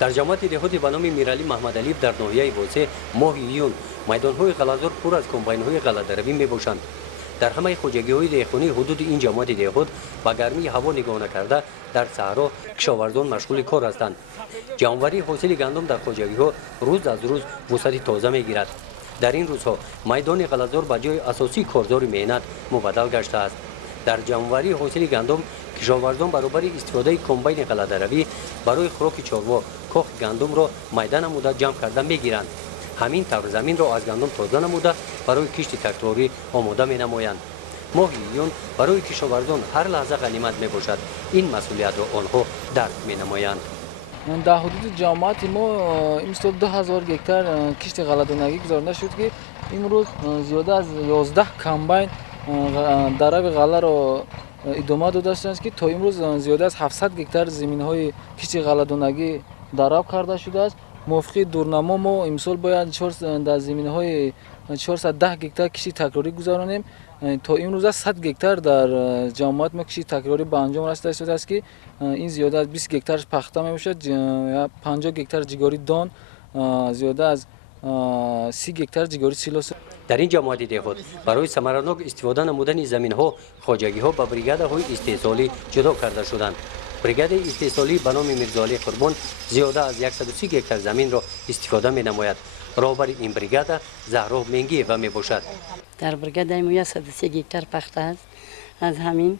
در جامعه دهاتی به نام میرعلی محمد علی در ناحیه واسه ماه ایون میدان‌های غله‌دار پر از کمباین‌های غله‌دروی میباشند. در همه خواجگی‌های دهقانی حدود این جامعه دهات با گرمی هوا نگاه نکرده در صحرا کشاورزان مشغول کار هستند. جانوری حاصل گندم در خواجگی‌ها روز از روز وسعت تازه میگیرد. در این روزها میدان غله‌دار به جای اساسی کارزار مهنت مبدل گشته است. در جانوری حاصل گندم کشاورزان برابر استفاده کمباین غله‌دروی برای خوراک چاروا کاخ گندم را میدان نموده جمع کرده میگیرند. همین طور زمین را از گندم تازه نموده برای کشت تکراری آماده می نمایند. ماه ایون برای کشاورزان هر لحظه غنیمت می باشد. این مسئولیت را آنها درک می نمایند. در حدود جامعه ما امسال 2000 گکتار کشت غله‌دانگی گزارنده شد که امروز زیاده از 11 کمباین دراب غله را ادامه داده است که تا امروز زیاده از 700 گکتار زمین‌های کشت غله‌دانگی دراب کرده شده است. موافق دورنما ما امسال باید در زمین‌های 410 گکتار کشت تکراری گذارانیم. تا امروز 100 گکتار در جامعه ما کشت تکراری به انجام رسیده شده است که این زیاده از 20 گکتارش پخته می‌باشد، 50 گکتار جگاری دان، زیاده از 30 گکتار جگاری سیلوس. در این جامعه دهات برای ثمرناک استفاده نمودن زمین‌ها خواجگی‌ها به بریگادهای استحصالی جدا کرده شدند. بریگاد استحصالی به نام میرزاعلی قربان زیاده از 130 گکتار زمین را استفاده می نماید. رهبر این بریگاد زهرا منگی‌یوا می باشد. در بریگاد ما 130 گکتار پخته است. از همین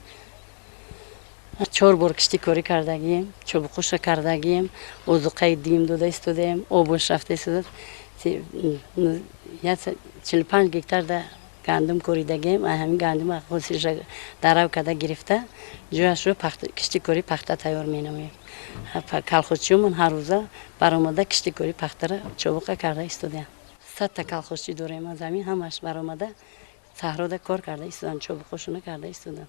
4 بار کشتی کاری کردگیم، چوبقوش کردگیم، اوزقای دیم داده استودیم، آبش رفته است. 45 گکتار در گندم کوریدگیم، همین گندم خودش درآب کرده گرفته، جوش رو کشتی کاری پخته تیار می‌نماییم. کالخوچیمون هر روزه برآمده کشتی کاری پخته را چوبق کرده استودیم. 100 تا کالخوچی داریم، زمین همش برآمده صحرا ده کار کرده استودن، چوبقشون کرده استودن.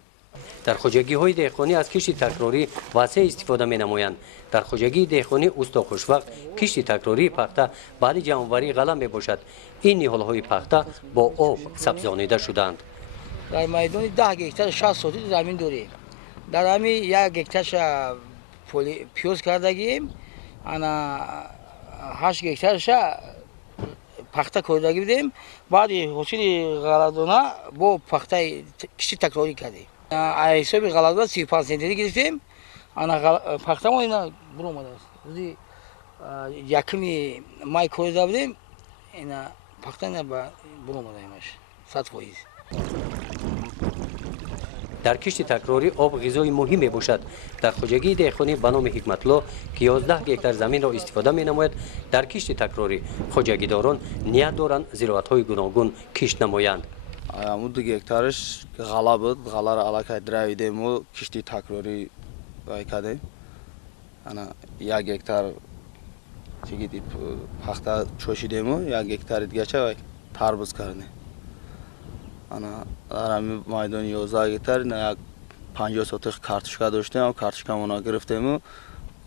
در خواجگی‌های دهقانی از کشت تکراری واسه استفاده می‌نمایند. در خواجگی دهقانی اوستا خوشوقت کشت تکراری پخته بعد جانوری غله می‌باشد. این نهال‌های پخته با آب سبزانیده شدند. در میدان 10 گکتار 60 سوتی زمین داریم. در همین 1 گکتارش پیوز کردگیم، انا 8 گکتارش پخته کردگی بودیم. بعد حاصل غله‌دانه با پخته کشت تکراری کردیم. حساب غله‌دانه 35 سانتی گرفتیم. انا پخته ما اینا برو اومده است. روزی یکمی مای کرده بودیم. اینا پخته نه برو اومده ایمش 100%. در کشت تکراری آب غذای مهمی باشد. در خواجگی دهقانی به نام حکمت‌الله که 11 گکتار زمین را استفاده می‌نماید، در کشت تکراری خواجگیداران نیت دارند زراعت‌های گوناگون کشت نمایند. امو 2 گکتارش غله بود، غله را علاقه دراویدیم و کشتی تکراری کردیم. انا 1 گکتار چیگی پخته چوشیدیم و 1 گکتار دیگه چه تربوز کردیم. انا در همین میدان 11 گکتار نه 50 سوتش کارتشکا داشتیم و کارتشکا مون گرفتیم و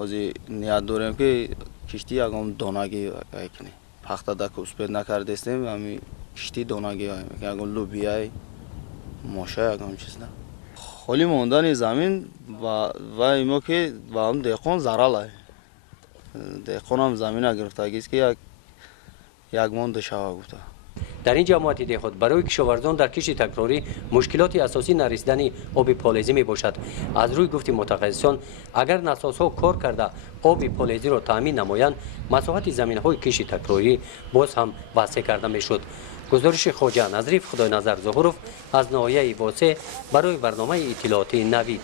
ازی نیت داریم که کشتی یکم دانگی کنیم. پخته دک اسپید نکردیم، همین کشتی دانگی یکم لوبیای ماشه یکم چیز نه. خالی ماندن زمین و اینا که با هم دهقان ضرر دهقان هم زمین گرفتگی است که یک ماند شوا گفته. در این جامعه دهات برای کشاورزان در کشت تکراری مشکلات اساسی نرسیدن آب پالیزی می باشد. از روی گفت متخصصان اگر نسازها کار کرده آب پالیزی را تامین نمایند، مساحت زمین‌های کشت تکراری باز هم وسیع کرده میشد. گزارش خواجه نظریف خدای نظر ظهورов از ناحیه واسه برای برنامه اطلاعاتی نوید.